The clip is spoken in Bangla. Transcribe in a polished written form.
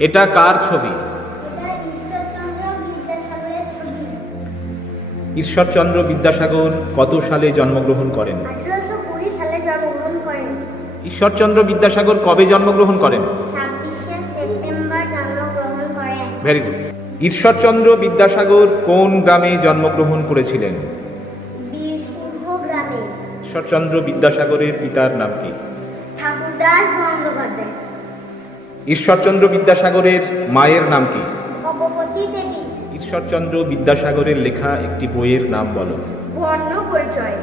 এটা কার ছবি? ঈশ্বরচন্দ্র বিদ্যাসাগর কত সালে জন্মগ্রহণ করেন? 1820 সালে জন্মগ্রহণ করেন। ঈশ্বরচন্দ্র বিদ্যাসাগর কবে জন্মগ্রহণ করেন? 26শে সেপ্টেম্বর জন্মগ্রহণ করেন। Very good. ঈশ্বরচন্দ্র বিদ্যাসাগর কোন গ্রামে জন্মগ্রহণ করেছিলেন? বীরসিংহ গ্রামে। ঈশ্বরচন্দ্র বিদ্যাসাগরের পিতার নাম কি? ঠাকুরদাস বন্দ্যোপাধ্যায়। ঈশ্বরচন্দ্র বিদ্যাসাগরের মায়ের নাম কি? ভগবতী দেবী। ঈশ্বরচন্দ্র বিদ্যাসাগরের লেখা একটি বইয়ের নাম বলো। বর্ণ পরিচয়।